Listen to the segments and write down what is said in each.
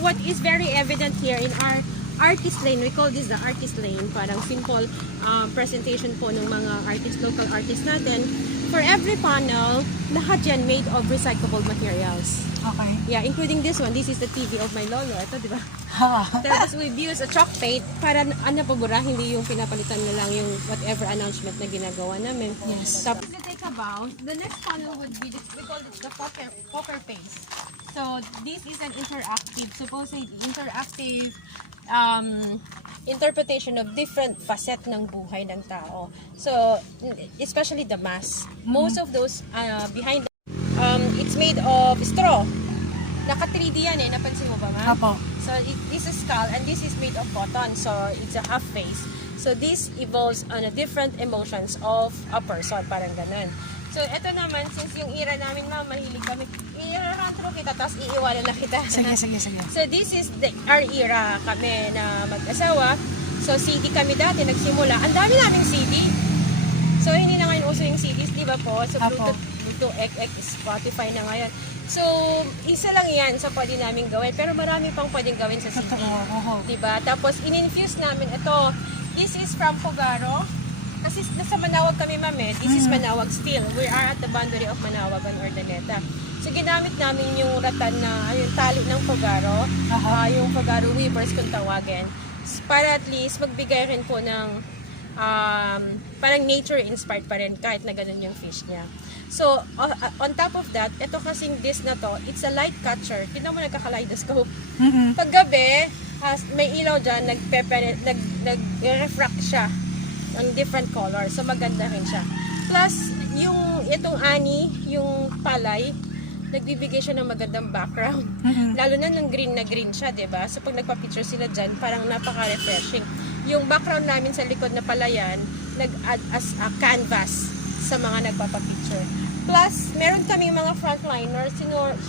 what is very evident here in our artist lane, we call this the artist lane, parang simple presentation po ng mga local artists natin. For every panel, lahat yan made of recyclable materials. Okay. Yeah, including this one. This is the TV of my lolo. Ito, di ba? Tapos we've used a chalk paint para hindi yung pinapalitan na lang yung whatever announcement na ginagawa namin. Yes. So, to take about, the next panel would be, we call it the poker face. So, this is an interactive, supposedly interactive interpretation of different facet ng buhay ng tao. So, especially the mask. Most of those behind it's made of straw. Naka 3D yan eh, napansin mo ba ma'am? Apo. So, this is skull and this is made of cotton. So, it's a half face. So, this evolves on a different emotions of a person, parang ganun. So, ito naman, since yung era namin ma'am, mahilig kami, i-rantro kita, tapos iiwanan na kita. Sige. So, this is our era kami na mag-asawa. So, CD kami dati, nagsimula. Ang dami naming CD. So, hindi na ngayon uso yung CDs, di ba po? So, Bluetooth, Spotify na ngayon. So, isa lang yan sa pwede namin gawin. Pero marami pang pwedeng gawin sa CD. Di ba? Tapos, in-infuse namin ito. This is from Pogaro. Kasi nasa Manawag kami, ma'am eh. This is Manawag still. We are at the boundary of Manawag and Urdaneta. So, ginamit namin yung ratan na, yung tali ng Pogaro. Yung Pogaro weavers kung tawagin. Para at least magbigay rin po ng parang nature-inspired pa rin kahit na ganun yung fish niya. So, on top of that, ito kasing disc na to, it's a light catcher. Tignan mo nagka-kaleidoscope. Pag gabi, may ilaw dyan, nag-refract siya ng different colors. So, maganda rin siya. Plus, itong ani, yung palay, nagbibigay siya ng magandang background. Lalo na ng green na green siya, diba? So, pag nagpa-picture sila dyan, parang napaka-refreshing. Yung background namin sa likod na palayan, nag-add as a canvas sa mga nagpapa-picture. Plus, meron kaming mga frontliners.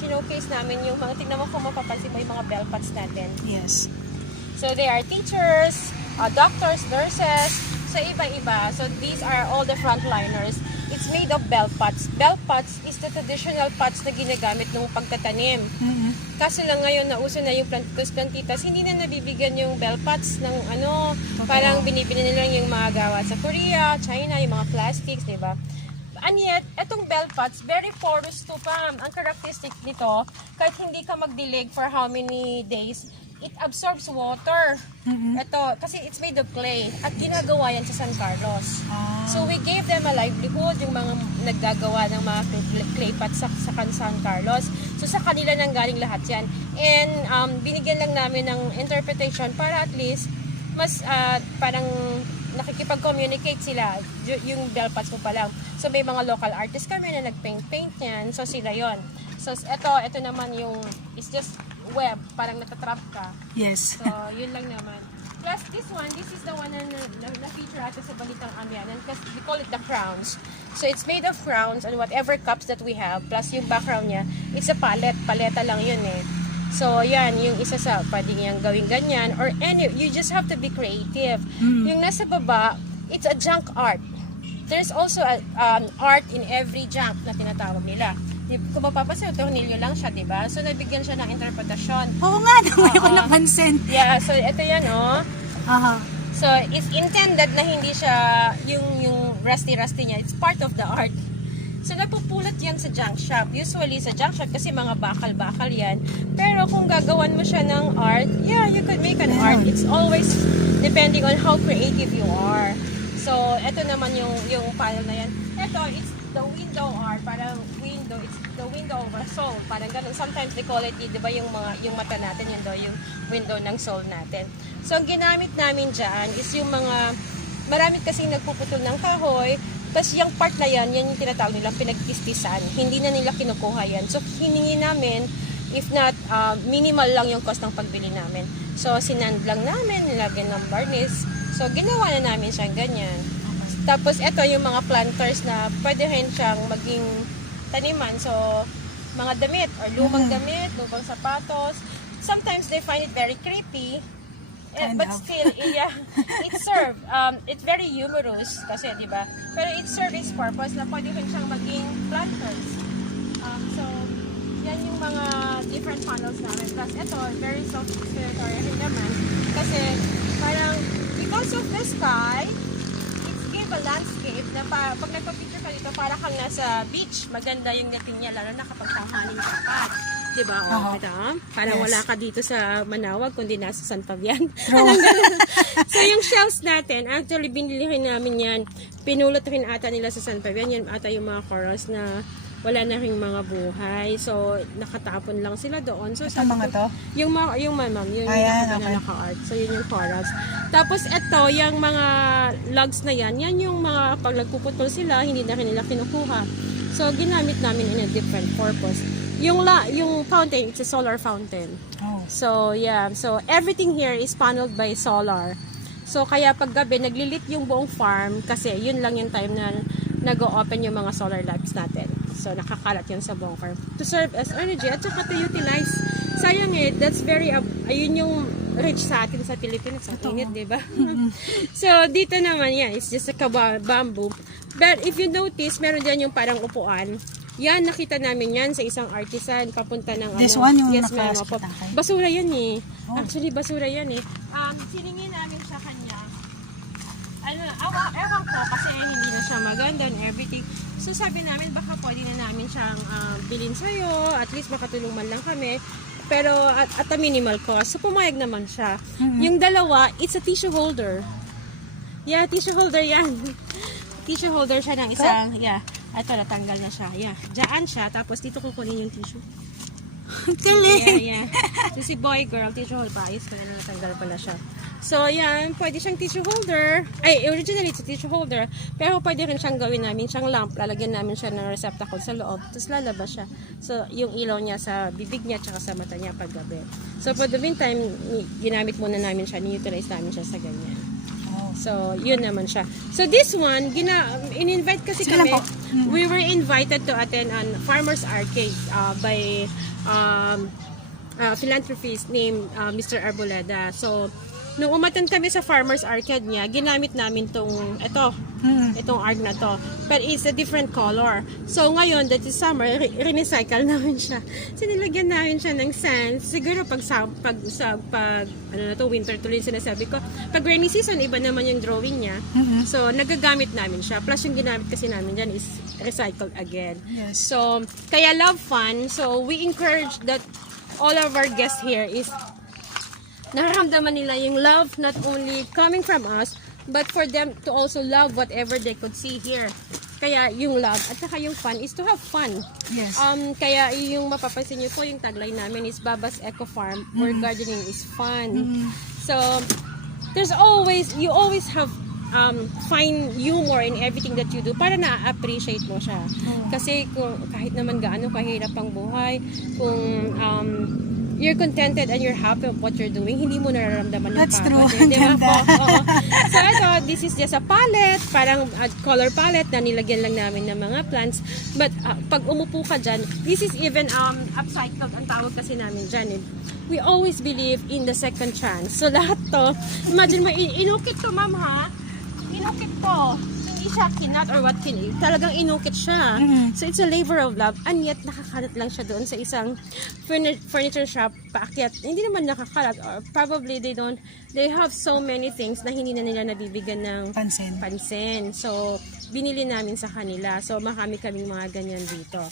Sinocase namin yung mga, tignan mo kung mapapansin mo yung mga bell pots natin. Yes. So, they are teachers, doctors, nurses, so iba-iba. So, these are all the frontliners. It's made of bell pots. Bell pots is the traditional pots na ginagamit nung pagtatanim. Kaso lang ngayon, nauso na yung plantitas, hindi na nabibigyan yung bell pots ng parang binibili nila yung mga gawa sa Korea, China, yung mga plastics, di ba? And yet, etong bell pots, very porous to pa. Ang characteristic nito, kahit hindi ka magdilig for how many days, it absorbs water. Ito, kasi it's made of clay. At ginagawa yan sa San Carlos. So, we gave them a livelihood, yung mga naggagawa ng mga clay pots sa San Carlos. So, sa kanila nang galing lahat yan. And, binigyan lang namin ng interpretation para at least, mas parang nakikipag-communicate sila, yung bell pots mo pa lang. So, may mga local artists kami na nag-paint yan. So, sila yon. So, ito naman yung, it's just web, parang natatrap ka. Yes. So, yun lang naman. Plus, this is the one na na-feature natin sa Balitang Amyanan kasi we call it the crowns. So, it's made of crowns and whatever cups that we have, plus yung background niya, it's a palette. Paleta lang yun eh. So, yan, yung isa sa pwede niyang gawing ganyan or you just have to be creative. Yung nasa baba, it's a junk art. There's also art in every junk na tinatawag nila. Kung mapapansin, tornilyo lang siya, diba? So, nabigyan siya ng interpretasyon. Oo nga, naman ko napansin. Yeah, so ito yan, oh. So, it's intended na hindi siya yung rusty-rusty niya. It's part of the art. So, napupulot yan sa junk shop. Usually, sa junk shop, kasi mga bakal-bakal yan. Pero, kung gagawan mo siya ng art, yeah, you could make an art. It's always depending on how creative you are. So, ito naman yung panel na yan. Ito, it's the window art. Parang window, it's the window of our soul. Parang ganun. Sometimes they call it, di ba, yung mata natin, yung window ng soul natin. So, ang ginamit namin dyan is yung mga, marami kasing nagpuputol ng kahoy, tapos yung part na yan yung tinatawag nilang pinagpistisan. Hindi na nila kinukuha yan. So, hiningi namin, if not, minimal lang yung cost ng pagbili namin. So, sinand lang namin, nilagyan ng varnish. So, ginawa na namin siyang ganyan. Tapos, ito yung mga planters na pwede rin siyang maging taniman. So, mga damit or lumang damit, lumang sapatos. Sometimes, they find it very creepy. But still, yeah, it served. It's very humorous kasi, di ba? Pero it served its purpose na pwede rin siyang maging planters. So, yan yung mga different yung panels namin. Plus, ito, very self-explanatory rin naman. Kasi, parang, because of the sky, it gave a landscape na pag nagpa-picture ka dito, para kang nasa beach. Maganda yung dating niya, lalo na kapag tanghali ka pa. Diba? O, parang Yes. wala ka dito sa Manawag, kundi nasa San Fabian. So, yung shells natin, actually, binili rin namin yan. Pinulot rin ata nila sa San Fabian. Yan ata yung mga corals na wala na ring mga buhay. So, nakatapon lang sila doon. So, Ito mga to? yung ma'am, yung Ayan, nakita okay. na naka-art. So, yun yung corals. Tapos, ito, yung mga logs na yan yung mga pag nagpuputol sila, hindi na rin nila kinukuha. So, ginamit namin in a different purpose. Yung fountain, it's a solar fountain. Oh. So, yeah. So, everything here is paneled by solar. So, kaya pag gabi, naglilit yung buong farm kasi yun lang yung time na nag-o-open yung mga solar lamps natin. So, nakakalat yun sa buong farm. To serve as energy at saka to utilize. Sayang that's very, ayun yung rich sa atin sa Pilipinas. Sa init, di ba? So, dito naman yan, it's just a bamboo. But if you notice, meron dyan yung parang upuan. Yan, nakita namin yan sa isang artisan, papunta ng This one yung yes, ma'am, opo. nakasakit. Basura yan eh. Oh. Actually, basura yan eh. Siningin namin sa kanya. Ewan ko, kasi hindi na siya maganda and everything. So sabi namin, baka pwede na namin siyang bilhin sa'yo, at least makatulong man lang kami. Pero at a minimal cost. So pumayag naman siya. Yung dalawa, it's a tissue holder. Yeah, tissue holder yan. Tissue holder siya ng isang, yeah. Ito, natanggal na siya. Yeah. Diyan siya, tapos dito kukunin yung tissue. Galing! Yeah. So, si boy, girl, tissue holder pa. Ayos ko na natanggal pala siya. So, yan. Pwede siyang tissue holder. Ay, originally, it's a tissue holder. Pero pwede rin siyang gawin namin siyang lamp. Lalagyan namin siya ng receptacle sa loob. Tapos lalabas siya. So, yung ilaw niya sa bibig niya tsaka sa mata niya pag gabi. So, for the meantime, ginamit muna namin siya. Ni-utilize namin siya sa ganyan. So, yun naman siya. So, this one, in-invite kasi Sige kami. lang po. We were invited to attend an Farmer's Arcade by philanthropist named Mr. Arboleda. So, nung umattend kami sa Farmer's Arcade niya, ginamit namin itong art na to. But it's a different color. So, ngayon, that is summer, recycle namin siya. So, nilagyan namin siya ng sand. Siguro winter tuloy sinasabi ko. Pag rainy season, iba naman yung drawing niya. So, nagagamit namin siya. Plus, yung ginamit kasi namin dyan is recycled again. Yes. So, kaya love fun. So, we encourage that all of our guests here is nararamdaman nila yung love not only coming from us, but for them to also love whatever they could see here. Kaya yung love at saka yung fun is to have fun. Yes. Kaya yung mapapansin niyo po yung tagline namin is Baba's Eco Farm where gardening is fun. So you always have find humor in everything that you do para na-appreciate mo siya. Kasi kung kahit naman gaano kahirap ang buhay, kung you're contented and you're happy of what you're doing, hindi mo nararamdaman ng That's pagod. true. Diba po? Oo. So ito, this is just a palette, parang color palette na nilagyan lang namin ng mga plants. But pag umupo ka dyan, this is even upcycled, ang tawag kasi namin dyan. We always believe in the second chance. So lahat to, imagine mo, inukit to ma'am ha? Inukit to. Hindi siya kinat or what talagang inukit siya. So it's a labor of love, and yet nakakalat lang siya doon sa isang furniture shop paakyat. Hindi naman nakakalat, or probably they have so many things na hindi na nila nabibigyan ng pansin. So binili namin sa kanila. So marami kaming mga ganyan dito.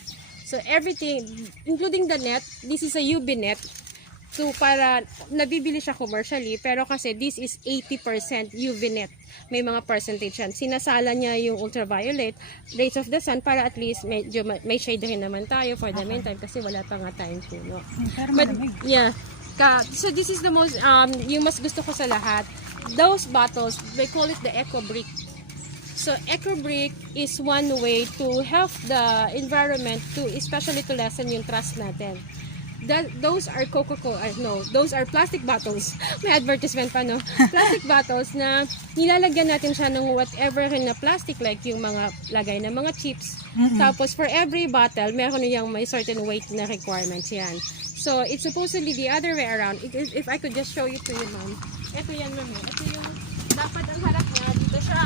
So everything, including the net, this is a UV net. So, para nabibili siya commercially, pero kasi this is 80% UV net. May mga percentage yan. Sinasala niya yung ultraviolet rays of the sun para at least medyo may shade rin naman tayo for the meantime kasi wala pa nga tayong puno. But, yeah. So, this is the most, yung mas gusto ko sa lahat. Those bottles, they call it the Eco Brick. So, Eco Brick is one way to help the environment, especially to lessen yung trust natin. Those are those are plastic bottles. May advertisement pa, no? Plastic bottles na nilalagyan natin siya ng whatever na plastic, like yung mga lagay na mga chips. Tapos for every bottle, meron niyang may certain weight na requirements yan. So it's supposedly the other way around. If I could just show you to you, ma'am. Ito yan, ma'am. Ito yung dapat ang harap niya. Dito siya.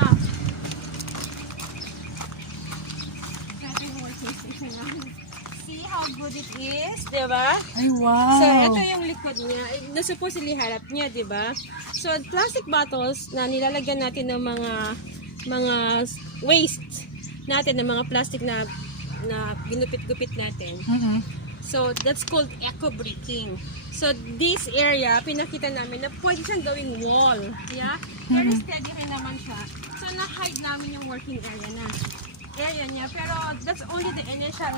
Ito yung working station lang. See how good it is, di ba? Ay, wow. So, ito yung liquid niya. Na supposedly harap niya, di ba? So, plastic bottles na nilalagyan natin ng mga waste natin, ng mga plastic na ginupit-gupit natin. So, that's called eco-bricking. So, this area, pinakita namin na pwede siyang gawing wall. Yeah? Very steady rin naman siya. So, na-hide namin yung working area niya. Pero, that's only the initial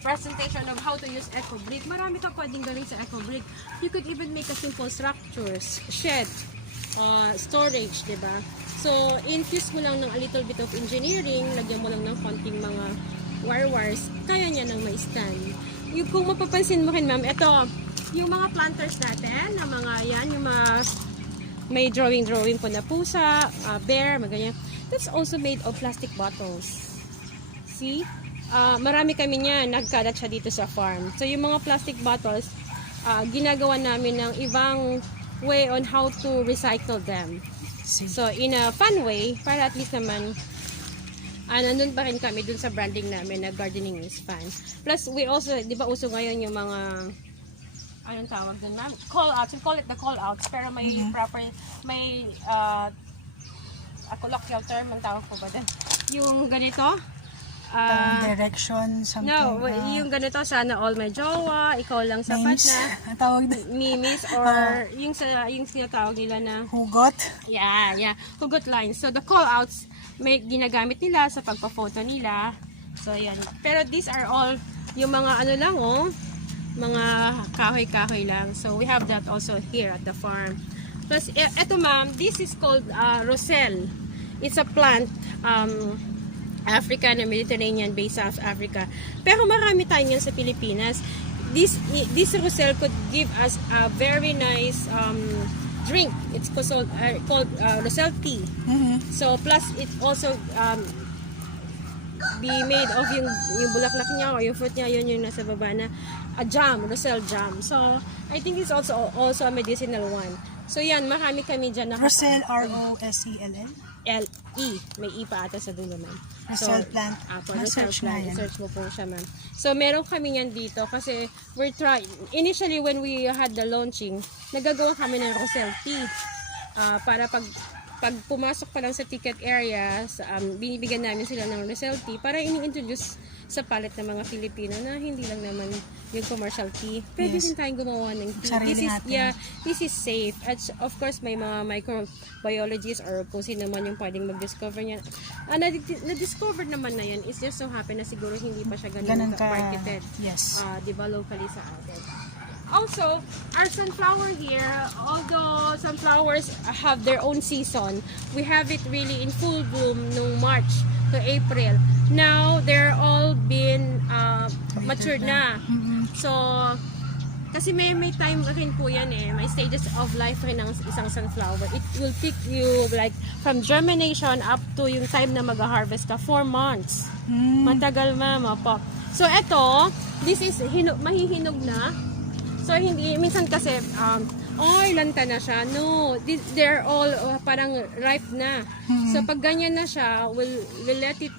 presentation of how to use eco-brick. Marami ka pwedeng gawin sa eco-brick. You could even make a simple structures, shed, storage, diba? So, infuse mo lang ng a little bit of engineering, lagyan mo lang ng konting mga wires, kaya niya nang ma-stand. Yung kung mapapansin mo rin, ma'am, ito, yung mga planters natin, na mga yan, yung mga may drawing po na pusa, bear, mga ganyan. That's also made of plastic bottles. See? Marami kami niyan, nagkalat siya dito sa farm. So, yung mga plastic bottles, ginagawa namin ng ibang way on how to recycle them. So, in a fun way, para at least naman, nandun pa rin kami dun sa branding namin na gardening is fun. Plus, we also, di ba uso ngayon yung mga, anong tawag dun, ma'am? Call-outs. We call it the call-outs. Pero may proper, may, a colloquial term, ang tawag po ba dun? Yung ganito, direction, something. no, yung ganito, sana all may jowa, ikaw lang sapat names, na, ang tawag na. mimis, or yung sinatawag nila na, Hugot. yeah, hugot lines. So, the call-outs, may ginagamit nila sa pagpa-photo nila. So, yan. Pero these are all, yung mga ano lang, mga kahoy-kahoy lang. So, we have that also here at the farm. Plus, eto ma'am, this is called roselle. It's a plant, Africa na Mediterranean based South Africa. Pero marami tayo yan sa Pilipinas. This roselle could give us a very nice drink. It's called roselle tea. So plus it also be made of yung bulaklak niya or yung fruit niya, yun yung nasa baba na a jam, roselle jam. So I think it's also a medicinal one. So yan, marami kami dyan na Roselle, R-O-S-E-L-L? L-E. May E pa ata sa dulo, ma'am. Roselle plant. Roselle Na-search plant. na yan. Search mo po siya, ma'am. So, meron kami yan dito kasi we're trying. Initially, when we had the launching, nagagawa kami ng Roselle tea. Para pag pumasok pa lang sa ticket area, binibigyan namin sila ng Roselle tea para ini-introduce sa palette ng mga Filipino na hindi lang naman yung commercial tea. Pwede din tayong gumawa ng tea. Sarili natin. This is safe. At of course, may mga microbiologists or kung sino naman yung pwedeng mag-discover niyan. Na-discover naman na yan. It's just so happen na siguro hindi pa siya ganun marketed. Yes. Diba, locally sa atin. Also, our sunflower here, although sunflowers have their own season, we have it really in full bloom noong March to April. Now, they're all been matured na. So, kasi may time rin po yan may stages of life rin ng isang sunflower. It will take you like from germination up to yung time na mag-harvest ka, 4 months. Matagal mama po. So, eto, this is mahihinog na. So, hindi, minsan kasi, lanta na siya. No, they're all parang ripe na. So, pag ganyan na siya, we'll let it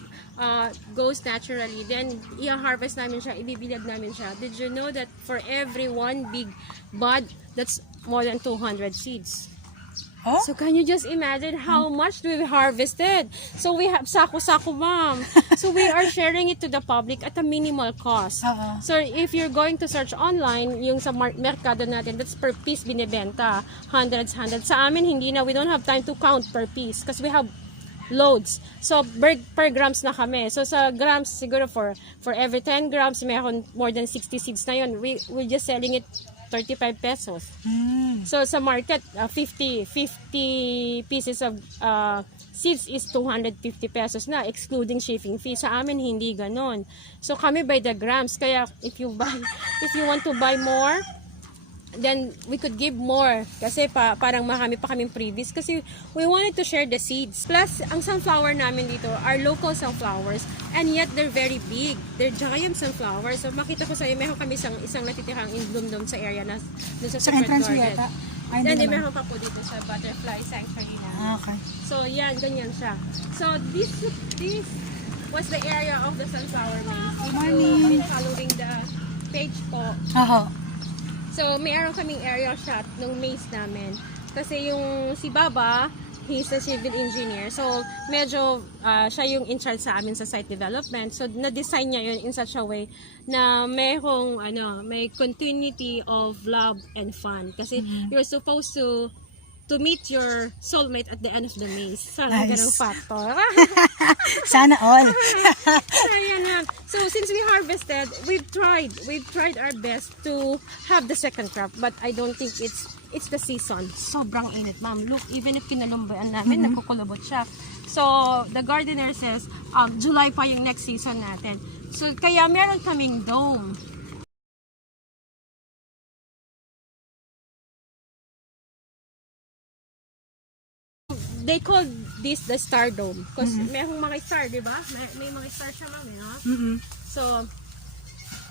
goes naturally. Then, i-harvest namin siya, ibibilad namin siya. Did you know that for every one big bud, that's more than 200 seeds? Oh? So, can you just imagine how much we've harvested? So, we have sako-sako, ma'am. So, we are sharing it to the public at a minimal cost. So, if you're going to search online, yung sa merkado natin, that's per piece binibenta. Hundreds. Sa amin, hindi na. We don't have time to count per piece because we have loads. So, per grams na kami. So, sa grams, siguro for every 10 grams, mayroon more than 60 seeds na yun. We're just selling it 35 pesos. So sa market, 50 pieces of seeds is 250 pesos na, excluding shipping fee. Sa amin, hindi ganon. So kami by the grams. Kaya if you want to buy more, then we could give more. Kasi parang marami pa kaming previous. Kasi we wanted to share the seeds. Plus, ang sunflower namin dito are local sunflowers. And yet, they're very big. They're giant sunflowers. So, makita ko sa'yo, meron kami isang natitirang in bloom doon sa area na doon sa separate garden. yata? Then, meron pa po dito sa butterfly sanctuary na. Okay. So, yan, ganyan siya. So, this was the area of the sunflower maze. Morning. Following the Aha. So, mayroon kaming area shot ng maze namin. Kasi yung si Baba, he's a civil engineer. So, medyo siya yung in charge sa amin sa site development. So, na-design niya yun in such a way na may continuity of love and fun. Kasi you're supposed to meet your soulmate at the end of the maze. So, Nice. ganun factor. Sana all. So, yan na. So, since we harvested, we've tried our best to have the second crop, but I don't think it's the season. Sobrang init, ma'am. Look, even if kinalumbayan namin, nagkukulubot siya. So, the gardener says, July pa yung next season natin. So, kaya meron kaming dome. They call this the star dome because merong mga star, di ba? May mga star siya, ma'am, no? So,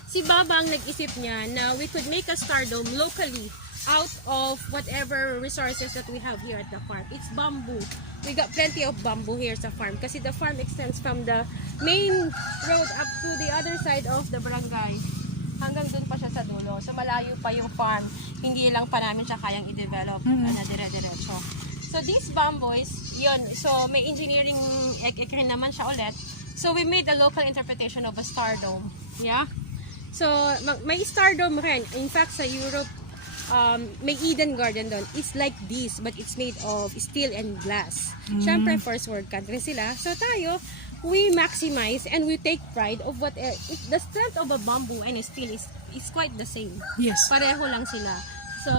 si Baba ang nag-isip niya na we could make a star dome locally out of whatever resources that we have here at the farm. It's bamboo. We got plenty of bamboo here sa farm kasi the farm extends from the main road up to the other side of the barangay. Hanggang dun pa siya sa dulo. So, malayo pa yung farm. Hindi lang pa namin siya kayang i-develop na dire-diretso. So, these bamboos, yun. So, may engineering rin naman siya ulit. So, we made a local interpretation of a star dome. Yeah? So, may star dome rin. In fact, sa Europe, may Eden Garden doon. It's like this, but it's made of steel and glass. Siyempre, first world country sila. So, tayo, we maximize and we take pride of what the strength of a bamboo and a steel is quite the same. Yes. Pareho lang sila. So,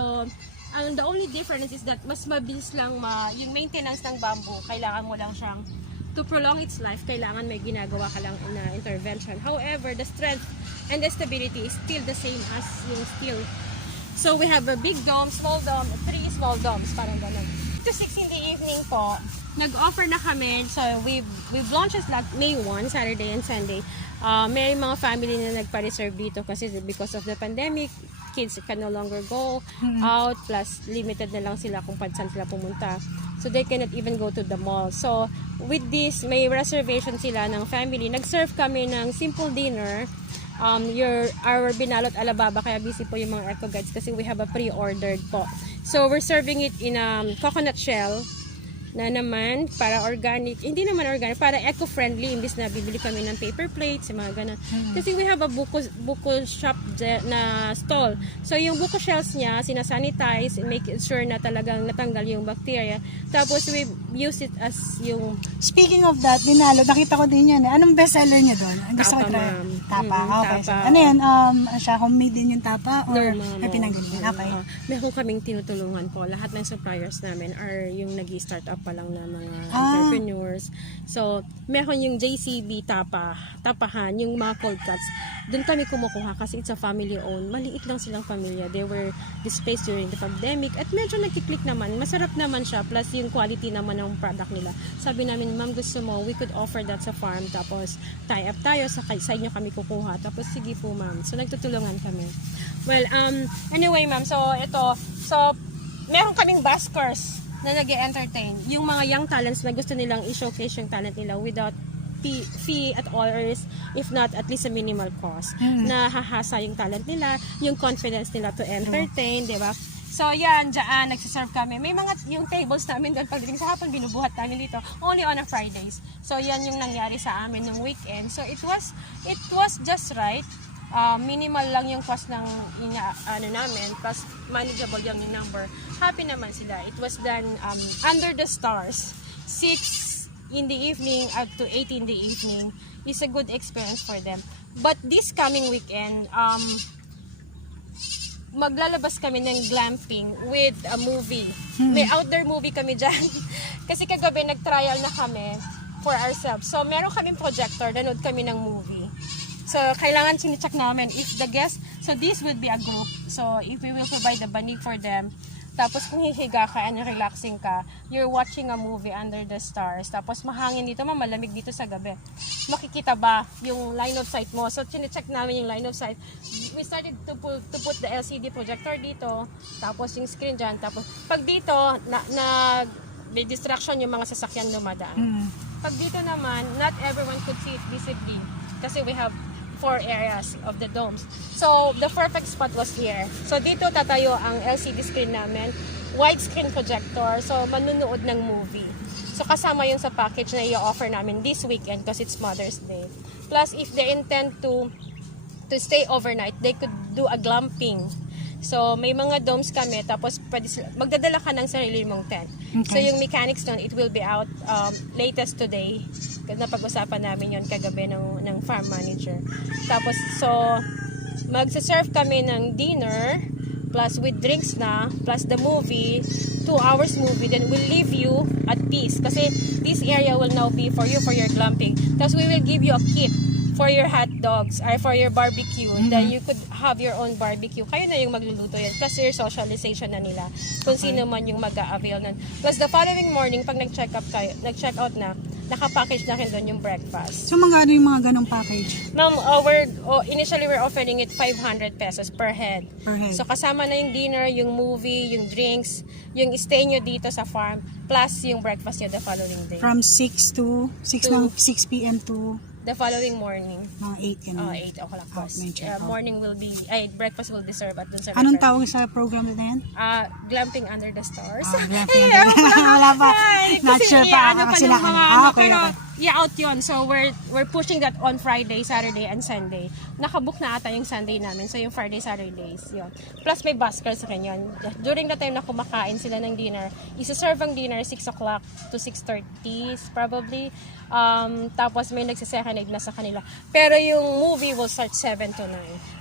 the only difference is that mas mabilis lang yung maintenance ng bamboo, kailangan mo lang siyang to prolong its life, kailangan may ginagawa ka lang na intervention. However, the strength and the stability is still the same as yung steel. So, we have a big dome, small dome, 3 small domes, parang ganun. To 6 in the evening po, nag-offer na kami. So, we've launched like May 1, Saturday and Sunday. May mga family na nagpa-reserve dito kasi because of the pandemic, kids can no longer go out, plus limited na lang sila kung saan sila pumunta. So, they cannot even go to the mall. So, with this, may reservation sila ng family. Nag-serve kami ng simple dinner. Our binalot alababa, kaya busy po yung mga eco guides kasi we have a pre-ordered po. So, we're serving it in coconut shell na naman para organic, hindi naman organic, para eco-friendly, imbis na bibili kami ng paper plates, mga ganun. Kasi we have a buko shop na stall. So, yung buko shells niya, sinasanitize and make sure na talagang natanggal yung bacteria. Tapos, we use it as yung... Speaking of that, binalo, nakita ko din yan. Anong bestseller niya doon? Ang gusto ko Tapa, try. ma'am. Tapa. Okay. So, Tapa. ano yan? Siya, homemade din yung tapa? Or No, ma'am. may pinanggal din? Okay. Meron kaming tinutulungan po. Lahat ng suppliers namin are yung nag-start up pa lang na mga entrepreneurs. So, meron yung JCB tapahan, yung mga cold cuts. Doon kami kumukuha kasi it's a family owned. Maliit lang silang pamilya. They were displaced during the pandemic at medyo nagkiklik naman. Masarap naman siya plus yung quality naman ng product nila. Sabi namin, ma'am, gusto mo, we could offer that sa farm. Tapos, tie up tayo, sa inyo kami kukuha. Tapos, sige po, ma'am. So, nagtutulungan kami. Well, anyway, ma'am, so, ito. So, meron kaming buskers na nag-entertain. Yung mga young talents na gusto nilang i-showcase yung talent nila without fee at all, or if not, at least a minimal cost. Na hahasa yung talent nila, yung confidence nila to entertain, di ba? So, yan, dyan, nagsiserve kami. May mga, yung tables namin doon, pagdating sa hapon, binubuhat namin dito, only on a Fridays. So, yan yung nangyari sa amin ng weekend. So, it was just right. Minimal lang yung cost ng namin, plus manageable yung number. Happy naman sila. It was done under the stars. 6 in the evening up to 8 in the evening is a good experience for them. But this coming weekend, maglalabas kami ng glamping with a movie. May outdoor movie kami dyan. Kasi kagabi nag-trial na kami for ourselves. So, meron kaming projector, nanood kami ng movie. So, kailangan sinicheck namin if the guests, so this would be a group. So, if we will provide the banig for them, tapos kung hihiga ka and relaxing ka, you're watching a movie under the stars. Tapos mahangin dito, malamig dito sa gabi. Makikita ba yung line of sight mo? So, sinicheck namin yung line of sight. We started to put the LCD projector dito, tapos yung screen dyan. Tapos, pag dito, may distraction yung mga sasakyan dumadaan. Pag dito naman, not everyone could see it visibly. Kasi we have 4 areas of the domes. So, the perfect spot was here. So, dito tatayo ang LCD screen namin, widescreen projector, so manunood ng movie. So, kasama yun sa package na i-offer namin this weekend because it's Mother's Day. Plus, if they intend to stay overnight, they could do a glamping. So, may mga domes kami, tapos magdadala ka ng sarili mong tent. Okay. So, yung mechanics nun, it will be out latest today. Napag-usapan namin yun kagabi ng farm manager. Tapos, so, magsaserve kami ng dinner, plus with drinks na, plus the movie, 2 hours movie, then we'll leave you at peace. Kasi this area will now be for you, for your glamping. Tapos we will give you a kit for your hot dogs or for your barbecue, that you could have your own barbecue. Kayo na yung magluluto yan. Plus your socialization na nila. Kung sino man yung mag-a-avail nun. Plus the following morning, pag nag-check out na, nakapackage na rin doon yung breakfast. So, mga ano yung mga ganong package? Ma'am, initially we're offering it 500 pesos per head. Per head. So kasama na yung dinner, yung movie, yung drinks, yung stay nyo dito sa farm, plus yung breakfast nyo the following day. From 6 p.m. to The following morning. mga 8 ganun. 8 o'clock po. may check out. Morning will be, breakfast will be served at dun sa Anong restaurant. tawag sa program na yan? Glamping under the stars. Glamping. Wala pa. Not sure pa. Kasi lang. Okay, pero okay. i-out yun. So, we're pushing that on Friday, Saturday, and Sunday. Nakabook na ata yung Sunday namin. So, yung Friday, Saturdays, yun. Plus, may buskers sa kanyon. During the time na kumakain sila ng dinner, isa-serve ang dinner 6 o'clock to 6:30 probably. Tapos, may nagsiserenade na sa kanila. Pero yung movie will start 7 to 9.